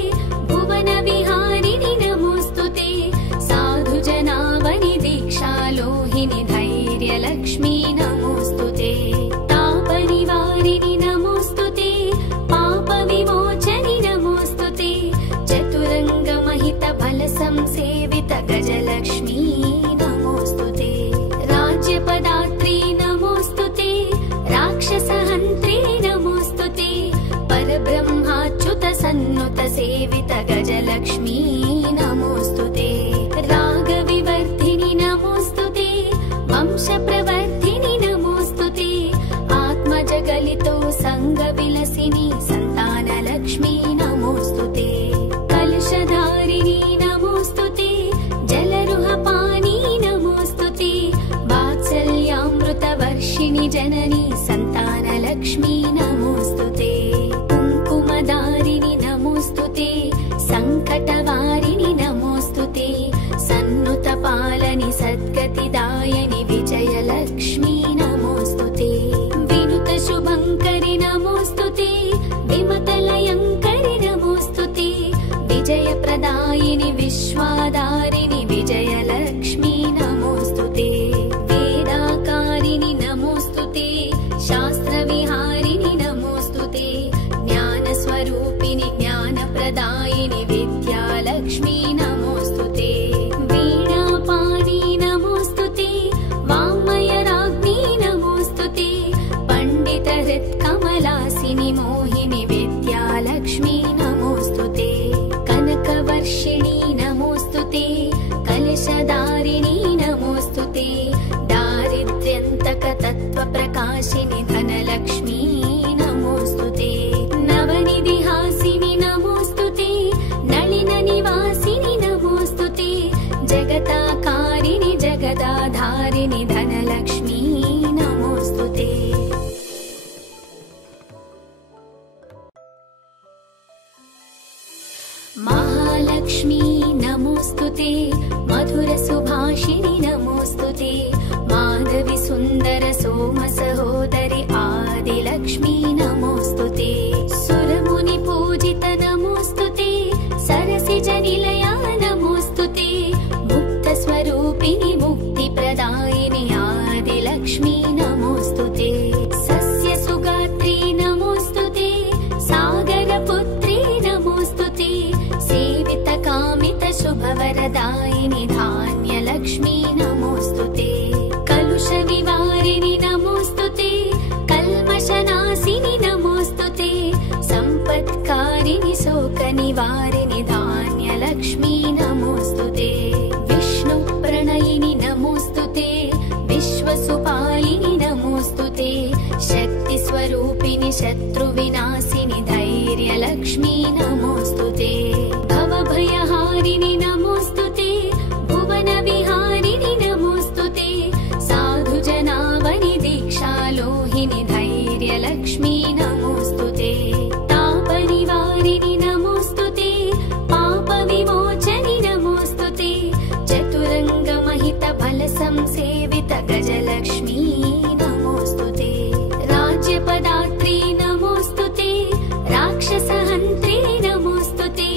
भुवनविहारिणि नमोस्तुते साधुजनावनि दीक्षालोहिनि धैर्यलक्ष्मी नमोस्तुते तापनिवारिणि नमोस्तुते पापविमोचनि नमोस्तुते चतुरङ्गमहितबलसंसेवित गजलक्ष्मी नमोस्तुते राज्यपदात्री नमोस्तुते राक्षसहन्त्री नमोस्तुते परब्रह्माच्युत सन्नुत सेवित गजलक्ष्मी नमोस्तुते रागविवर्धिनि नमोस्तुते वंशप्रवर्धिनि नमोस्तुते प्रकाशिनि धनलक्ष्मी नमोस्तुते नवनिधिहासिनि नमोस्तुते नलिन निवासिनि नमोस्तुते जगताकारिणि जगदाधारिणि धनलक्ष्मी नमोस्तुते महालक्ष्मी नमोस्तुते मधुरसुभाषिणि नमोस्तुते माधवी सुन्दर सोम सहोदरि आदिलक्ष्मी नमोस्तुते सुरमुनि पूजित नमोस्तुते सरसिजनिलया नमोस्तुते मुक्तस्वरूपिणि मुक्तिप्रदायिनि आदिलक्ष्मी नमोस्तुते सस्यसुगात्री नमोस्तुते सागरपुत्री नमोस्तुते सेवितकामितशुभवरदायिनि धान्यलक्ष्मी नमोस्तुते कलुषविवारिणि नमोस्तुते कल्मषनाशिनि नमोस्तुते सम्पत्कारिणि शोकनिवारिणि धान्यलक्ष्मी नमोस्तुते विष्णुप्रणयिनि नमोस्तुते विश्वसुपालिनि नमोस्तुते शक्तिस्वरूपिणि शत्रुविनाशिनि धैर्यलक्ष्मी नमोस्तुते भवभयहारिणि नमोस्तुते भुवनविहारिणि नमोस्तुते साधुजनावनि दीक्षालोहिनि धैर्यलक्ष्मी नमोस्तुते तापनिवारिणि नमोस्तुते पापविमोचनि नमोस्तुते चतुरङ्गमहितबलसंसेवित गजलक्ष्मी नमोस्तुते राज्यपदात्री नमोस्तुते राक्षसहन्त्री नमोस्तुते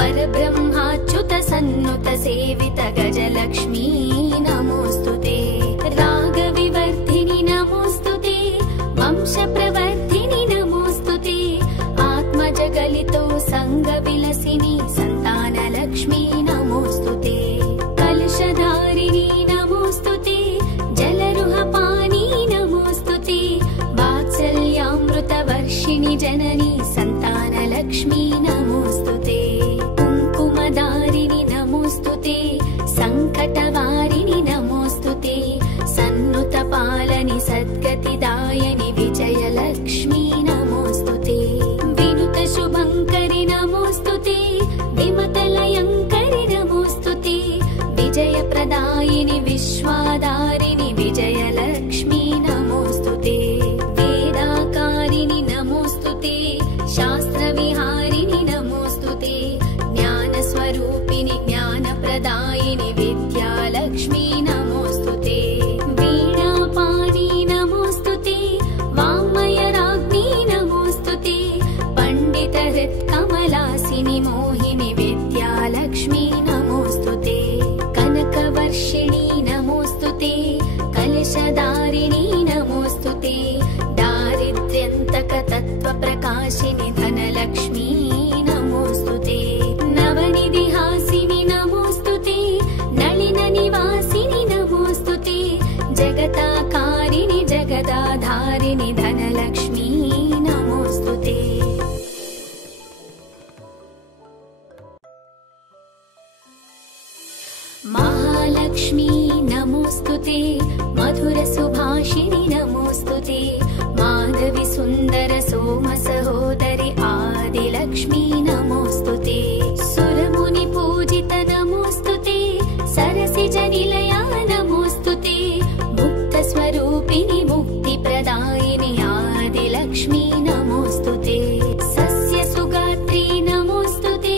परब्रह्माच्युत सन्नुत सेवित गजलक्ष्मी नमोस्तुते रागविवर्धिनि नमोस्तुते वंशप्रवर्धिनि नमोस्तुते आत्मजगलितो संगविलसिनि सन्तानलक्ष्मी नमोस्तुते कलशधारिणि नमोस्तुते जलरुहपानी नमोस्तुते वात्सल्यामृतवर्षिणि जननी सन्तानलक्ष्मी नमोस्तुते कुङ्कुमधारिणि नमोस्तुते सङ्कटवारिणि नमोस्तुते सन्नुतपालनि सद्गतिदायनि विजयलक्ष्मी नमोस्तुते विनुतशुभङ्करि नमोस्तुते विमतलयङ्करि नमोस्तुते विजयप्रदायिनि विश्वाधारिणि विजयलक्ष्मी नमोस्तुते वेदाकारिणि नमोस्तुते शास्त्रविहारिणि नमोस्तुते ज्ञानस्वरूपिणि ज्ञानप्रदायिनि विद्यालक्ष्मी नमोस्तुते वीणापाणि नमोस्तुते वाङ्मयराज्ञी नमोस्तुते पण्डितहृत्कमलासिनि मोहिनि विद्यालक्ष्मी नमोस्तुते कनकवर्षिणि नमोस्तुते कलशधारिणि नमोस्तुते दारिद्र्यन्तकतत्त्वप्रकाशिनि धनलक्ष्मी नमोस्तुते नवनिधिहासिनि नमोस्तुते नलिननिवासिनि नमोस्तुते जगताकारिणि जगदाधारिणि धनलक्ष्मी नमोस्तुते महालक्ष्मी नमोस्तुते मधुरसुभाषिणि नमोस्तुते माधवी सुन्दर सोम सहोदरि आदिलक्ष्मी नमोस्तुते सुरमुनि पूजित नमोस्तुते सरसिजनिलया नमोस्तुते मुक्तस्वरूपिणि मुक्तिप्रदायिनि आदिलक्ष्मी नमोस्तुते सस्यसुगात्री नमोस्तुते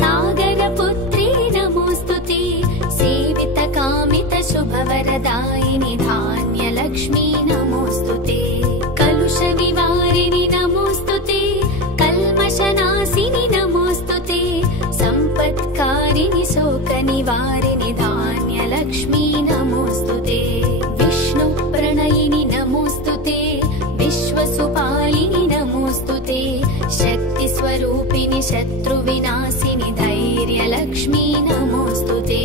सागरपुत्री नमोस्तुते सेवितकामितशुभवरदायिनि धान्यलक्ष्मी नमोस्तुते कलुषविवारिणि नमोस्तुते कल्मषनाशिनि नमोस्तुते सम्पत्कारिणि शोकनिवारिणि धान्यलक्ष्मी नमोस्तुते विष्णुप्रणयिनि नमोस्तुते विश्वसुपालिनि नमोस्तुते शक्तिस्वरूपिणि शत्रुविनाशिनि धैर्यलक्ष्मी नमोस्तुते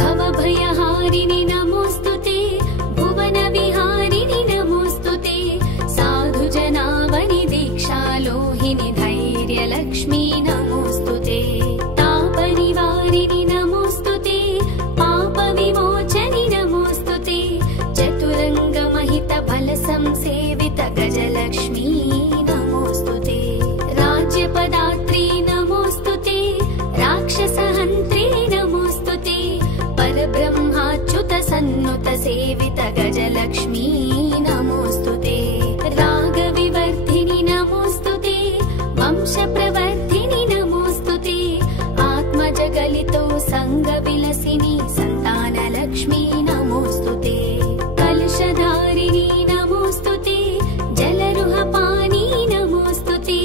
भवभयहारिणि नमोस्तुते भुवनविहारिणि नमोस्तुते सेवित गजलक्ष्मी नमोऽस्तुते रागविवर्धिनि नमोऽस्तुते वंशप्रवर्धिनि नमोऽस्तुते आत्मजगलितो संगविलसिनि संतानलक्ष्मी नमोऽस्तुते कलशधारिणी नमोऽस्तुते जलरुहपानी नमोऽस्तुते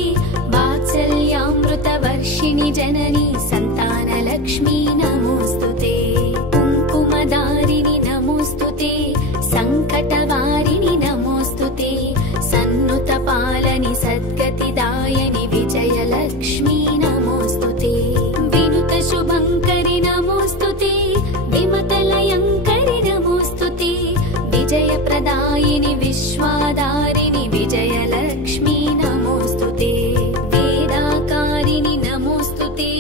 वात्सल्यामृतवर्षिणि जननी संतानलक्ष्मी नमोऽस्तुते कुङ्कुमधारिणि नमोऽस्तुते सङ्कटवारिणि नमोऽस्तुते सन्नुतपालनि सद्गतिदायनि विजयलक्ष्मी नमोऽस्तुते विनुतशुभङ्करि नमोऽस्तुते विमतलयङ्करि नमोऽस्तुते विजयप्रदायिनि विश्वाधारिणि विजयलक्ष्मी नमोऽस्तुते वेदाकारिणि नमोऽस्तुते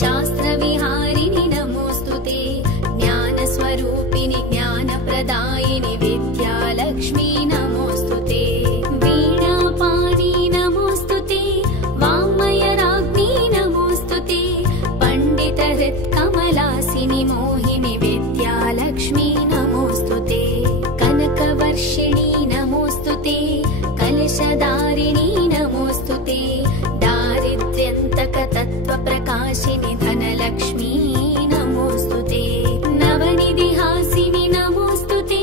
शास्त्रविहारिणि नमोऽस्तुते ज्ञानस्वरूपिणि ज्ञानप्रदायिनि विद्यालक्ष्मी नमोऽस्तुते वीणापाणि नमोऽस्तुते वाङ्मयराज्ञी नमोऽस्तुते पण्डितहृत्कमलासिनि मोहिनि विद्यालक्ष्मी नमोऽस्तुते कनकवर्षिणि नमोऽस्तुते कलशधारिणी नमोऽस्तुते दारिद्र्यन्तकतत्त्वप्रकाशिनि धनलक्ष्मी नमोऽस्तुते नवनिधिहासिनि नमोऽस्तुते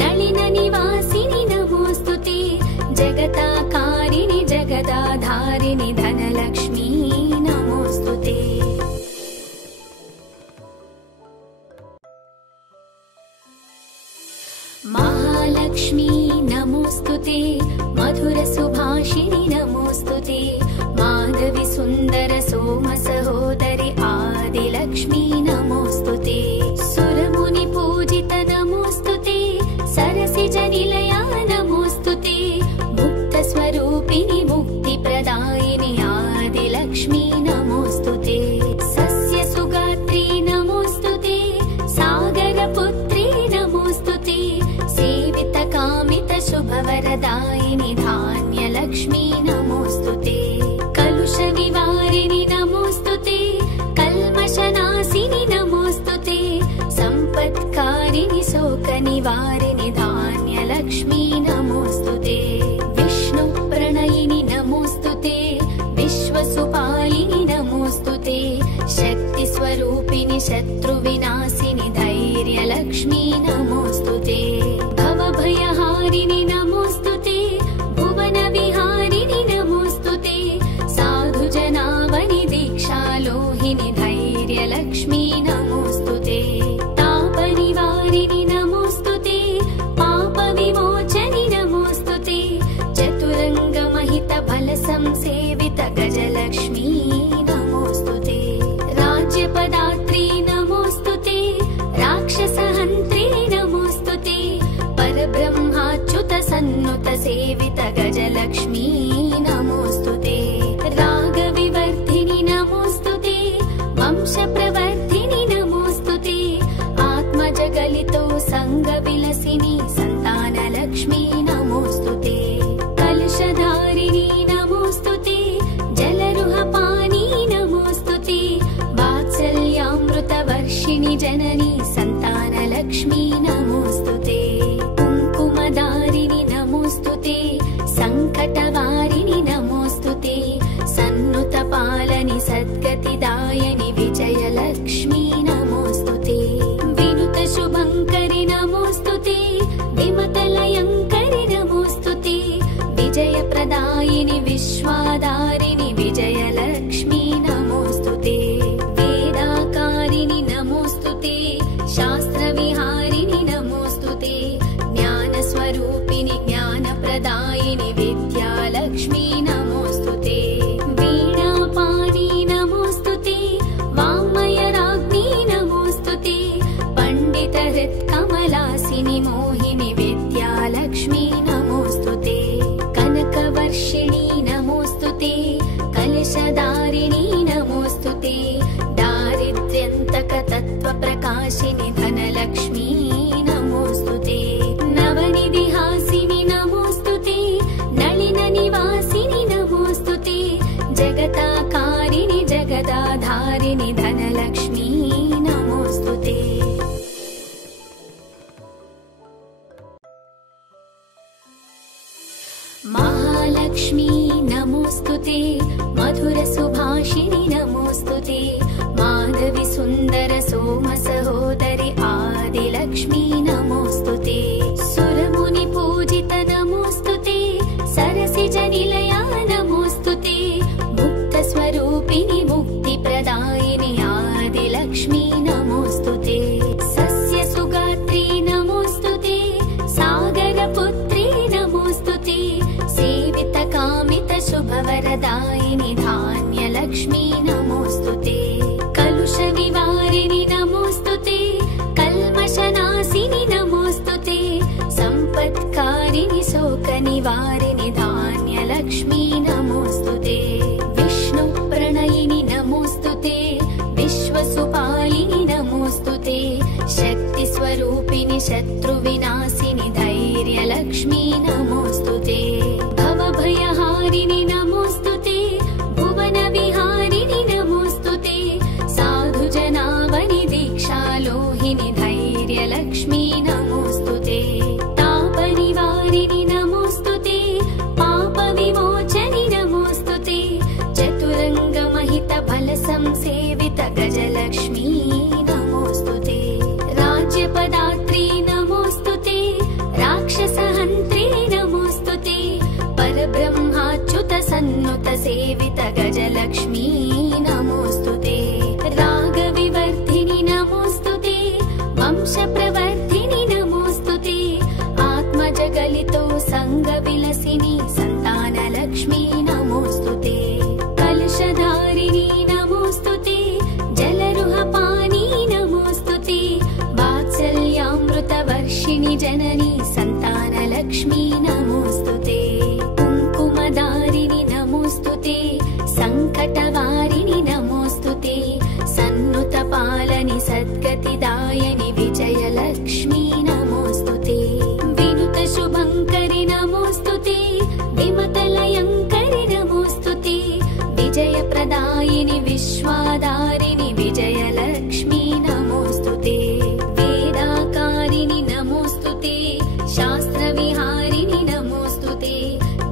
नलिननिवासिनि नमोऽस्तुते जगताकारिणि जगदाधारिणि धनलक्ष्मी नमोऽस्तुते महालक्ष्मी नमोऽस्तुते मधुरसुभाषिणि नमोऽस्तुते माधवी सुन्दर सोमसहोदरि आदिलक्ष्मी नमोऽस्तुते सुरमुनिपूजित नमोऽस्तुते सरसिजनिलया नमोऽस्तुते मुक्तस्वरूपिणि मुक्तिप्रदायिनि आदिलक्ष्मी नमोऽस्तुते सस्यसुगात्री नमोऽस्तुते सागरपुत्री नमोऽस्तुते सेवितकामितशुभवरदायिनि धान्यलक्ष्मी नमोऽस्तुते कलुषविवारिणि नमोऽस्तुते कल्मषनाशिनि नमोऽस्तुते सम्पत्कारिणि शोकनिवारिणि धान्यलक्ष्मी नमोऽस्तुते विष्णुप्रणयिनि नमोऽस्तुते विश्वसुपालिनि नमोऽस्तुते शक्तिस्वरूपिणि शत्रुविनाशिनि धैर्यलक्ष्मी नमोऽस्तुते भवभयहारिणि नमोऽस्तुते भुवनविहारिणि नमोऽस्तुते साधुजनावनि दीक्षालोहिनि धैर्यलक्ष्मी नमोऽस्तुते तापनिवारिणि नमोऽस्तुते पापविमोचनि नमोऽस्तुते चतुरङ्गमहितबलसंसेवित गजलक्ष्मी नमोऽस्तुते राज्यपदात्री नमोऽस्तुते राक्षसहन्त्री नमोऽस्तुते परब्रह्माच्युत सन्नुत सेवित गजलक्ष्मी नमोऽस्तुते रागविवर्धिनि नमोऽस्तुते वंशप्रवर्धिनि नमोऽस्तुते आत्मजगलितो संगविलसिनि संतानलक्ष्मी नमोऽस्तुते कलशधारिणी नमोऽस्तुते जलरुहपानी नमोऽस्तुते वात्सल्यामृतवर्षिणि जननी संतानलक्ष्मी नमोऽस्तुते कुङ्कुमधारिणि नमोऽस्तुते सङ्कटवारिणि नमोऽस्तुते सन्नुतपालनि सद्गतिदायनि विजयलक्ष्मी नमोऽस्तुते विनुतशुभङ्करि नमोऽस्तुते विमतलयङ्करि नमोऽस्तुते विजयप्रदायिनि विश्वाधारिणि विजयलक्ष्मी नमोऽस्तुते वेदाकारिणि नमोऽस्तुते शास्त्रविहारिणि नमोऽस्तुते ज्ञानस्वरूपिणि ज्ञानप्रदायिनि विद्यालक्ष्मी नमोऽस्तुते वीणापाणि नमोऽस्तुते वाङ्मयराज्ञी नमोऽस्तुते पण्डितहृत्कमलासिनि मोहिनि विद्यालक्ष्मी नमोऽस्तुते कनकवर्षिणि नमोऽस्तुते कलशधारिणी नमोऽस्तुते दारिद्र्यन्तकतत्त्वप्रकाशिनि धनलक्ष्मी नमोऽस्तुते नवनिधिहासिनि नमोऽस्तुते नलिननिवासिनि महालक्ष्मी नमोस्तुते मधुरसुभाषिणि नमोस्तुते माधवी सुन्दर सोम सहोदरि आदिलक्ष्मी नमोस्तुते सुरमुनि पूजित नमोस्तुते सरसिजनिलया नमोस्तुते मुक्तस्वरूपिणि मुक्तिप्रदायिनि आदिलक्ष्मी नमोस्तुते सस्यसुगात्री नमोस्तुते सागरपुत्री नमोस्तुते सेवितकामितशुभवरदायिनि धान्यलक्ष्मी नमोस्तुते कलुषविवारिणि नमोस्तुते कल्मषनाशिनि नमोस्तुते सम्पत्कारिणि शोकनिवारिणि धान्यलक्ष्मी नमोस्तुते विष्णुप्रणयिनि नमोस्तुते विश्वसुपालिनि नमोस्तुते शक्तिस्वरूपिणि शत्रुविनाशिनि धैर्यलक्ष्मी नमोस्तुते भवभयहारिणि नमोस्तुते भुवनविहारिणि नमोस्तुते साधुजनावनि दीक्षालोहिनि धैर्यलक्ष्मी नमोस्तुते तापनिवारिणि नमोस्तुते पापविमोचनि नमोस्तुते चतुरङ्गमहितबलसंसेवित गजलक्ष्मी नमोस्तुते राज्यपदात्री नमोस्तुते राक्षसहन्त्री नमोस्तुते परब्रह्माच्युत सन्नुत सेवित गजलक्ष्मी नमोस्तुते रागविवर्धिनि नमोस्तुते वंशप्रवर्धिनि नमोस्तुते आत्मजगलितो संगविलसिनि सन्तानलक्ष्मी नमोस्तुते कलशधारिणि नमोस्तुते जलरुहपानी नमोस्तुते वात्सल्यामृतवर्षिणि जननी सन्तानलक्ष्मी नमोस्तुते कुङ्कुमधारिणि नमोस्तुते सङ्कटवारिणि नमोस्तुते सन्नुतपालनि सद्गतिदायनि विजयलक्ष्मी नमोस्तुते विनुतशुभङ्करि नमोस्तुते विमतलयङ्करि नमोस्तुते विजयप्रदायिनि विश्वाधारिणि विजयलक्ष्मी नमोस्तुते वेदाकारिणि नमोस्तुते शास्त्रविहारिणि नमोस्तुते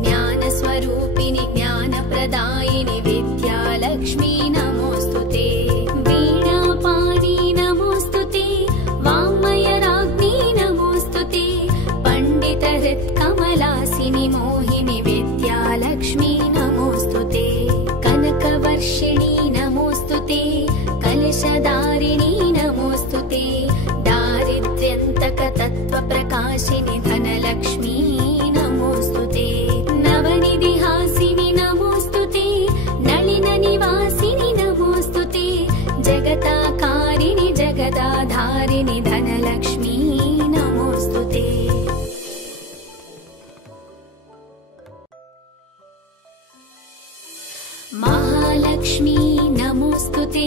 ज्ञानस्वरूपिणि ज्ञानप्रदायिनि विद्यालक्ष्मी नमोस्तुते वीणापाणि नमोस्तुते वाङ्मयराज्ञी नमोस्तुते पण्डितहृत्कमलासिनि मोहिनि विद्यालक्ष्मी नमोस्तुते कनकवर्षिणि नमोस्तुते कलशधारिणि नमोस्तुते दारिद्र्यन्तकतत्त्वप्रकाशिनि धनलक्ष्मी नमोस्तुते नवनिधिहासिनि नमोस्तुते नलिननिवासिनि नमोस्तुते जगताकारिणि जगदाधारिणि धनलक्ष्मी नमोस्तुते महालक्ष्मी नमोस्तुते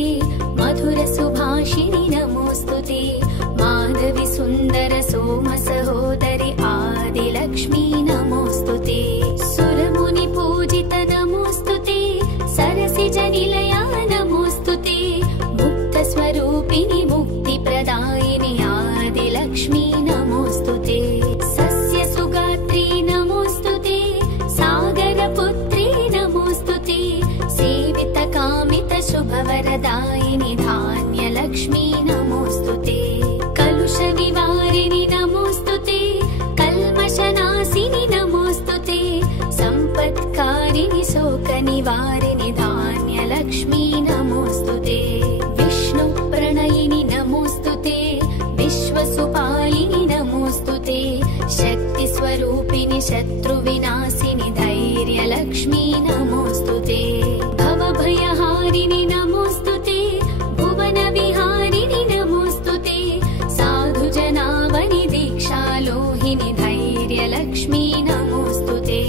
मधुरसुभाषिणि नमोस्तुते माधवी सुन्दर सोम सहोदरि आदिलक्ष्मी नमोस्तुते सुरमुनि पूजित नमोस्तुते सरसिजनिलया नमोस्तुते मुक्तस्वरूपिणि मुक्तिप्रदायिनि आदिलक्ष्मी नमोस्तुते सस्यसुगात्री नमोस्तुते सागरपुत्री नमोस्तुते सेवितकामितशुभवरदायिनि धान्यलक्ष्मी नमोस्तुते कलुषविवारिणि नमोस्तुते कल्मषनाशिनि नमोस्तुते सम्पत्कारिणि शोकनिवारिणि धान्यलक्ष्मी नमोस्तुते विष्णुप्रणयिनि नमोस्तुते विश्वसुपालिनि नमोस्तुते शक्तिस्वरूपिणि शत्रुविनाशिनि धैर्यलक्ष्मी नमोस्तुते भवभयहारिणि नमोस्तुते भुवनविहारिणि नमोस्तुते साधुजनावनि दीक्षालोहिनि धैर्यलक्ष्मी नमोस्तुते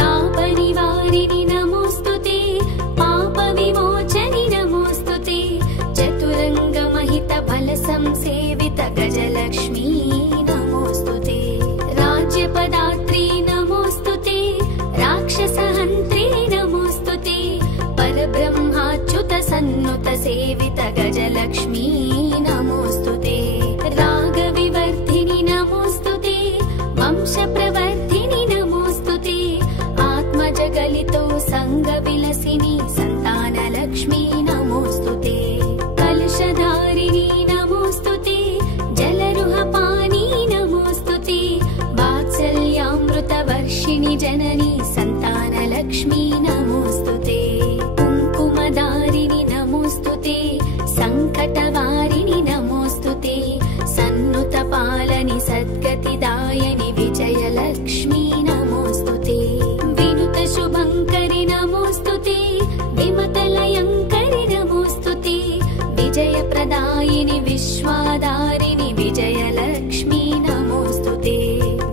तापनिवारिणि नमोस्तुते पापविमोचनि नमोस्तुते चतुरङ्गमहितबलसंसेवित गजलक्ष्मी नमोस्तुते राज्यपदात्री नमोस्तुते राक्षसहन्त्री नमोस्तुते परब्रह्माच्युत सन्नुत सेवित गजलक्ष्मी नमोस्तुते रागविवर्धिनि नमोस्तुते वंशप्रवर्धिनि नमोस्तुते आत्मजग जननी सन्तानलक्ष्मी नमोऽस्तुते कुङ्कुमधारिणि नमोऽस्तुते सङ्कटवारिणि नमोऽस्तुते सन्नुतपालनि सद्गतिदायनि विजयलक्ष्मी नमोऽस्तुते विनुतशुभङ्करि नमोऽस्तुते विमतलयङ्करि नमोऽस्तुते विजयप्रदायिनि विश्वाधारिणि विजयलक्ष्मी नमोऽस्तुते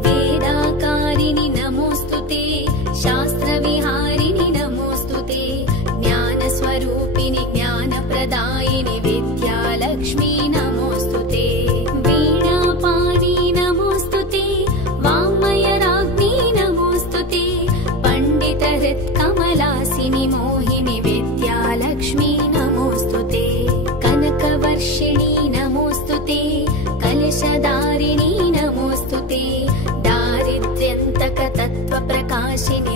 वेदाकारिणि नमोऽस्तुते शास्त्रविहारिणि नमोऽस्तुते ज्ञानस्वरूपिणि ज्ञानप्रदायिनि विद्यालक्ष्मी नमोऽस्तुते वीणापाणि नमोऽस्तुते वाङ्मयराज्ञी नमोऽस्तुते पण्डितहृत्कमलासिनि मोहिनि विद्यालक्ष्मी नमोऽस्तुते कनकवर्षिणि नमोऽस्तुते कलशधारिणि नमोऽस्तुते दारिद्र्यन्तकतत्त्वप्रकाशिनि